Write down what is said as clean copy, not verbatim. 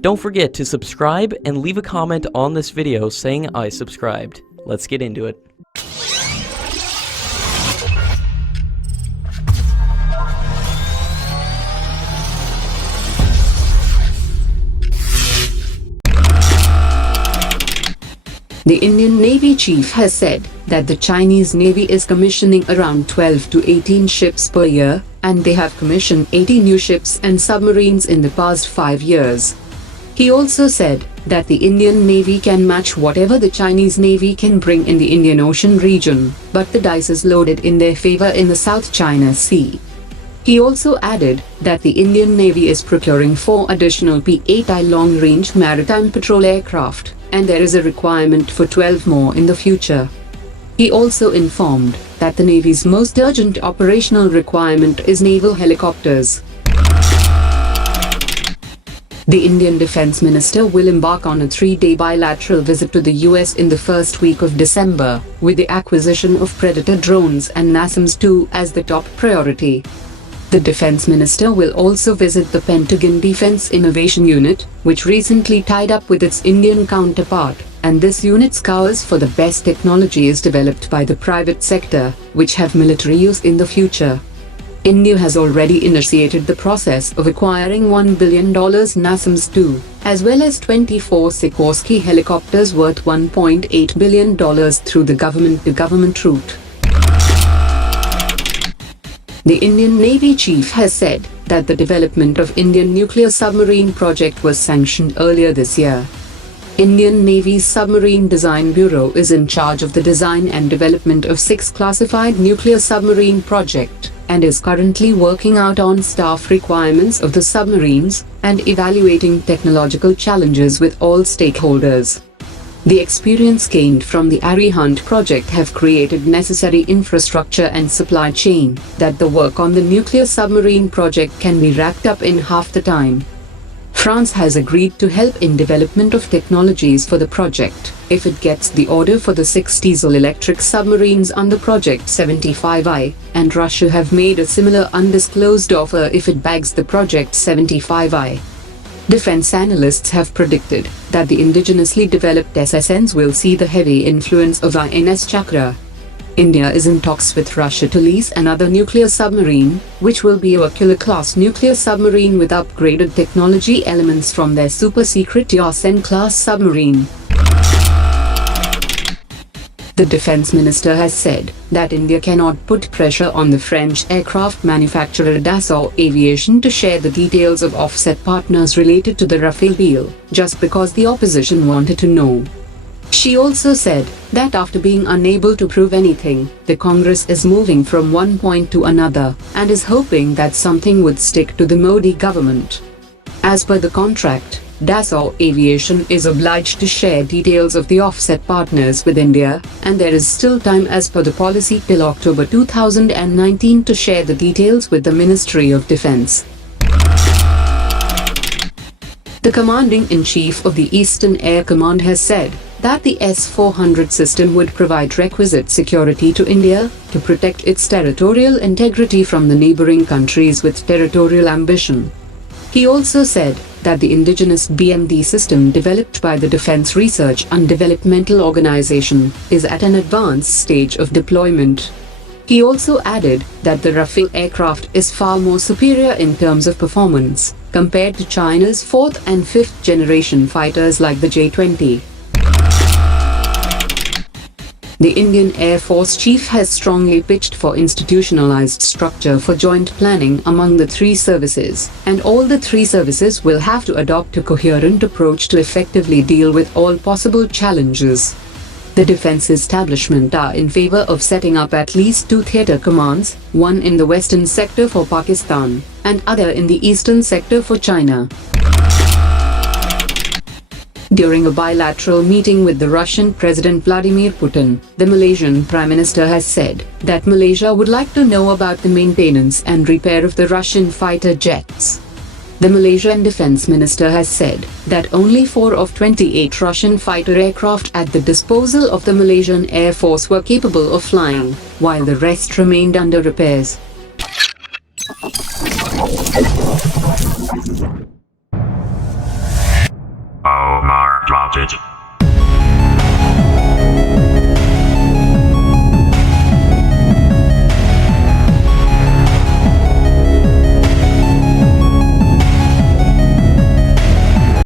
Don't forget to subscribe and leave a comment on this video saying I subscribed. Let's get into it. The Indian Navy chief has said that the Chinese Navy is commissioning around 12 to 18 ships per year, and they have commissioned 80 new ships and submarines in the past 5 years. He also said that the Indian Navy can match whatever the Chinese Navy can bring in the Indian Ocean region, but the dice is loaded in their favor in the South China Sea. He also added that the Indian Navy is procuring 4 additional P-8I long-range maritime patrol aircraft, and there is a requirement for 12 more in the future. He also informed that the Navy's most urgent operational requirement is naval helicopters. The Indian Defence Minister will embark on a 3-day bilateral visit to the US in the first week of December, with the acquisition of Predator drones and NASAMS-2 as the top priority. The Defence Minister will also visit the Pentagon Defence Innovation Unit, which recently tied up with its Indian counterpart, and this unit scours for the best technologies developed by the private sector, which have military use in the future. India has already initiated the process of acquiring $1 billion NASAMS-2, as well as 24 Sikorsky helicopters worth $1.8 billion through the government-to-government route. The Indian Navy chief has said that the development of Indian nuclear submarine project was sanctioned earlier this year. Indian Navy's Submarine Design Bureau is in charge of the design and development of 6 classified nuclear submarine projects, and is currently working out on staff requirements of the submarines and evaluating technological challenges with all stakeholders. The experience gained from the Arihant project have created necessary infrastructure and supply chain that the work on the nuclear submarine project can be wrapped up in half the time. France has agreed to help in development of technologies for the project if it gets the order for the 6 diesel-electric submarines under Project 75I, and Russia have made a similar undisclosed offer if it bags the Project 75I. Defense analysts have predicted that the indigenously developed SSNs will see the heavy influence of INS Chakra. India is in talks with Russia to lease another nuclear submarine, which will be a Akula-class nuclear submarine with upgraded technology elements from their super-secret Yasen-class submarine. The Defence Minister has said that India cannot put pressure on the French aircraft manufacturer Dassault Aviation to share the details of offset partners related to the Rafale deal, just because the opposition wanted to know. She also said that after being unable to prove anything, the Congress is moving from one point to another and is hoping that something would stick to the Modi government. As per the contract, Dassault Aviation is obliged to share details of the offset partners with India, and there is still time as per the policy till October 2019 to share the details with the Ministry of Defence. The Commanding-in-Chief of the Eastern Air Command has said that the S-400 system would provide requisite security to India to protect its territorial integrity from the neighboring countries with territorial ambition. He also said that the indigenous BMD system developed by the Defence Research and Developmental Organization is at an advanced stage of deployment. He also added that the Rafale aircraft is far more superior in terms of performance compared to China's 4th and 5th generation fighters like the J-20. The Indian Air Force Chief has strongly pitched for institutionalized structure for joint planning among the 3 services, and all the 3 services will have to adopt a coherent approach to effectively deal with all possible challenges. The defense establishment are in favor of setting up at least 2 theatre commands, one in the western sector for Pakistan, and other in the eastern sector for China. During a bilateral meeting with the Russian President Vladimir Putin, the Malaysian Prime Minister has said that Malaysia would like to know about the maintenance and repair of the Russian fighter jets. The Malaysian Defence Minister has said that only 4 of 28 Russian fighter aircraft at the disposal of the Malaysian Air Force were capable of flying, while the rest remained under repairs. Project.